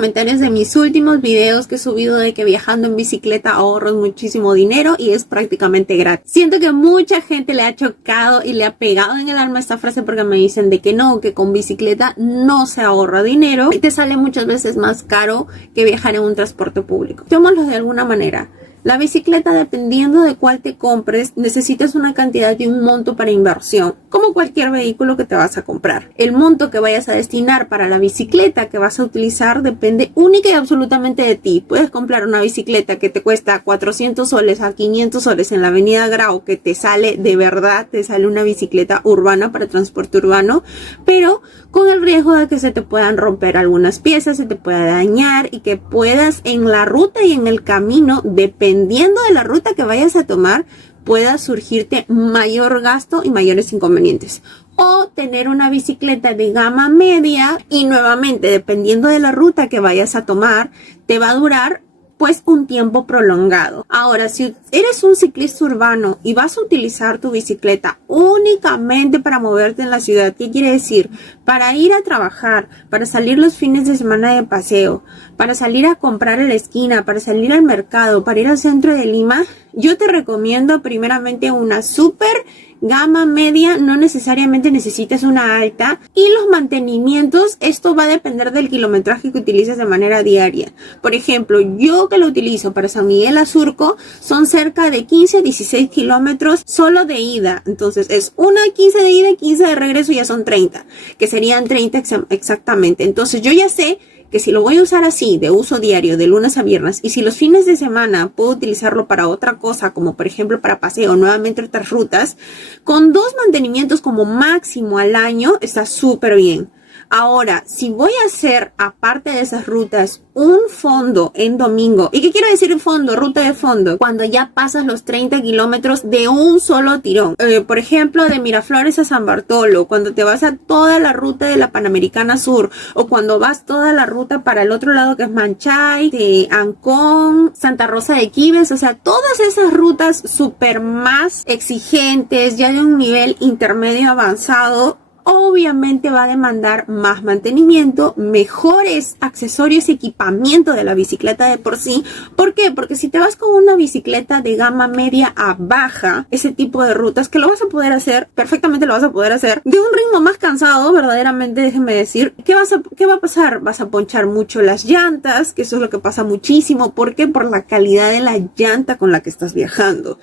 comentarios de mis últimos videos que he subido de que viajando en bicicleta ahorras muchísimo dinero y es prácticamente gratis. Siento que mucha gente le ha chocado y le ha pegado en el alma esta frase porque me dicen de que no, que con bicicleta no se ahorra dinero y te sale muchas veces más caro que viajar en un transporte público. Tomémoslo de alguna manera. La bicicleta, dependiendo de cuál te compres, necesitas una cantidad de un monto para inversión, como cualquier vehículo que te vas a comprar. El monto que vayas a destinar para la bicicleta que vas a utilizar depende única y absolutamente de ti. Puedes comprar una bicicleta que te cuesta 400 soles a 500 soles en la avenida Grau, que te sale de verdad, te sale una bicicleta urbana para transporte urbano, pero con el riesgo de que se te puedan romper algunas piezas, se te pueda dañar y que puedas en la ruta y en el camino, dependiendo de la ruta que vayas a tomar, pueda surgirte mayor gasto y mayores inconvenientes. O tener una bicicleta de gama media y nuevamente, dependiendo de la ruta que vayas a tomar, te va a durar pues un tiempo prolongado. Ahora, si eres un ciclista urbano y vas a utilizar tu bicicleta únicamente para moverte en la ciudad, ¿qué quiere decir? Para ir a trabajar, para salir los fines de semana de paseo, para salir a comprar a la esquina, para salir al mercado, para ir al centro de Lima, yo te recomiendo primeramente una súper gama media, no necesariamente necesitas una alta, y los mantenimientos, esto va a depender del kilometraje que utilices de manera diaria. Por ejemplo, yo que lo utilizo para San Miguel a Surco, son cerca de 15 a 16 kilómetros solo de ida. Entonces es una 15 de ida y 15 de regreso, ya son 30, que serían 30 exactamente. Entonces yo ya sé que si lo voy a usar así, de uso diario, de lunes a viernes, y si los fines de semana puedo utilizarlo para otra cosa, como por ejemplo para paseo, nuevamente otras rutas, con 2 mantenimientos como máximo al año, está súper bien. Ahora, si voy a hacer, aparte de esas rutas, un fondo en domingo, ¿y qué quiero decir fondo? Ruta de fondo, cuando ya pasas los 30 kilómetros de un solo tirón. Por ejemplo, de Miraflores a San Bartolo, cuando te vas a toda la ruta de la Panamericana Sur, o cuando vas toda la ruta para el otro lado que es Manchay, de Ancón, Santa Rosa de Quibes, o sea, todas esas rutas súper más exigentes, ya de un nivel intermedio avanzado, obviamente va a demandar más mantenimiento, mejores accesorios y equipamiento de la bicicleta de por sí. ¿Por qué? Porque si te vas con una bicicleta de gama media a baja, ese tipo de rutas que lo vas a poder hacer, perfectamente lo vas a poder hacer, de un ritmo más cansado, verdaderamente, déjenme decir, ¿qué va a pasar? Vas a ponchar mucho las llantas, que eso es lo que pasa muchísimo. ¿Por qué? Por la calidad de la llanta con la que estás viajando.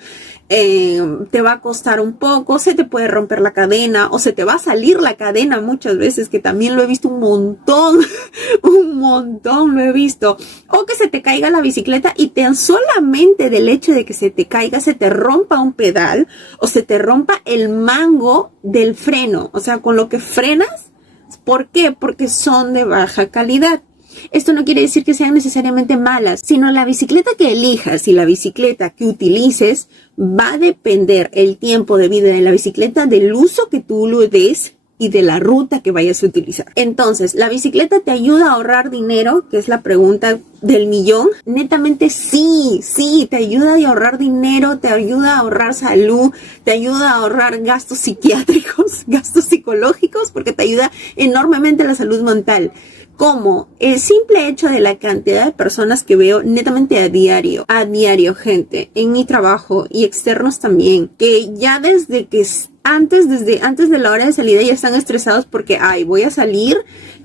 Te va a costar un poco, se te puede romper la cadena o se te va a salir la cadena muchas veces, que también lo he visto un montón, un montón lo he visto. O que se te caiga la bicicleta y tan solamente del hecho de que se te caiga, se te rompa un pedal o se te rompa el mango del freno, o sea, con lo que frenas. ¿Por qué? Porque son de baja calidad. Esto no quiere decir que sean necesariamente malas, sino la bicicleta que elijas y la bicicleta que utilices va a depender el tiempo de vida de la bicicleta del uso que tú le des y de la ruta que vayas a utilizar. Entonces, ¿la bicicleta te ayuda a ahorrar dinero? Que es la pregunta del millón. Netamente sí, te ayuda a ahorrar dinero, te ayuda a ahorrar salud, te ayuda a ahorrar gastos psiquiátricos, gastos psicológicos, porque te ayuda enormemente a la salud mental. Como el simple hecho de la cantidad de personas que veo netamente a diario, gente, en mi trabajo y externos también, que ya desde antes de la hora de salida ya están estresados porque, voy a salir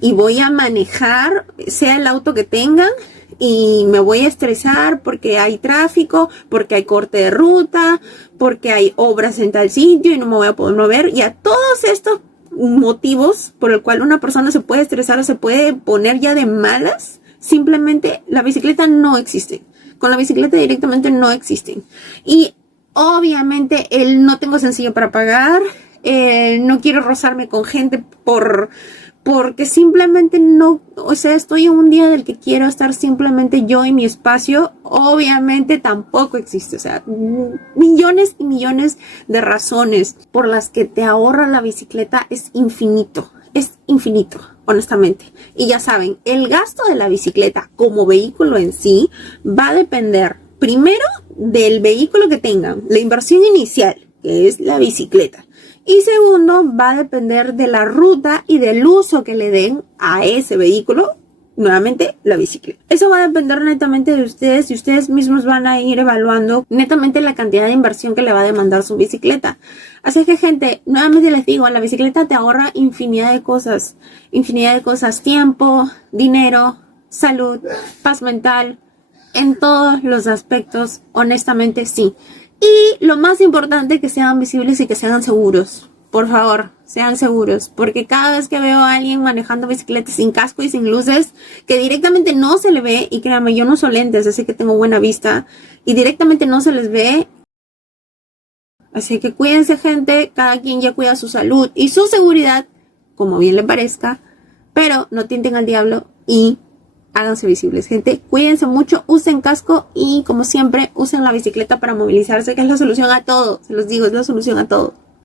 y voy a manejar, sea el auto que tengan, y me voy a estresar porque hay tráfico, porque hay corte de ruta, porque hay obras en tal sitio y no me voy a poder mover, y a todos estos motivos por el cual una persona se puede estresar o se puede poner ya de malas, simplemente la bicicleta no existe. Con la bicicleta directamente no existen. Y obviamente no tengo sencillo para pagar, no quiero rozarme con gente porque simplemente no, o sea, estoy en un día del que quiero estar simplemente yo y mi espacio, obviamente tampoco existe. O sea, millones y millones de razones por las que te ahorra la bicicleta es infinito, honestamente. Y ya saben, el gasto de la bicicleta como vehículo en sí va a depender primero del vehículo que tengan, la inversión inicial, que es la bicicleta. Y segundo, va a depender de la ruta y del uso que le den a ese vehículo nuevamente la bicicleta. Eso va a depender netamente de ustedes y ustedes mismos van a ir evaluando netamente la cantidad de inversión que le va a demandar su bicicleta. Así que, gente, nuevamente les digo, la bicicleta te ahorra infinidad de cosas, tiempo, dinero, salud, paz mental, en todos los aspectos, honestamente sí. Y lo más importante, que sean visibles y que sean seguros. Por favor, sean seguros, porque cada vez que veo a alguien manejando bicicleta sin casco y sin luces, que directamente no se le ve, y créanme, yo no uso lentes, así que tengo buena vista, y directamente no se les ve. Así que cuídense, gente, cada quien ya cuida su salud y su seguridad, como bien le parezca, pero no tienten al diablo y háganse visibles, gente. Cuídense mucho, usen casco y, como siempre, usen la bicicleta para movilizarse, que es la solución a todo. Se los digo, es la solución a todo.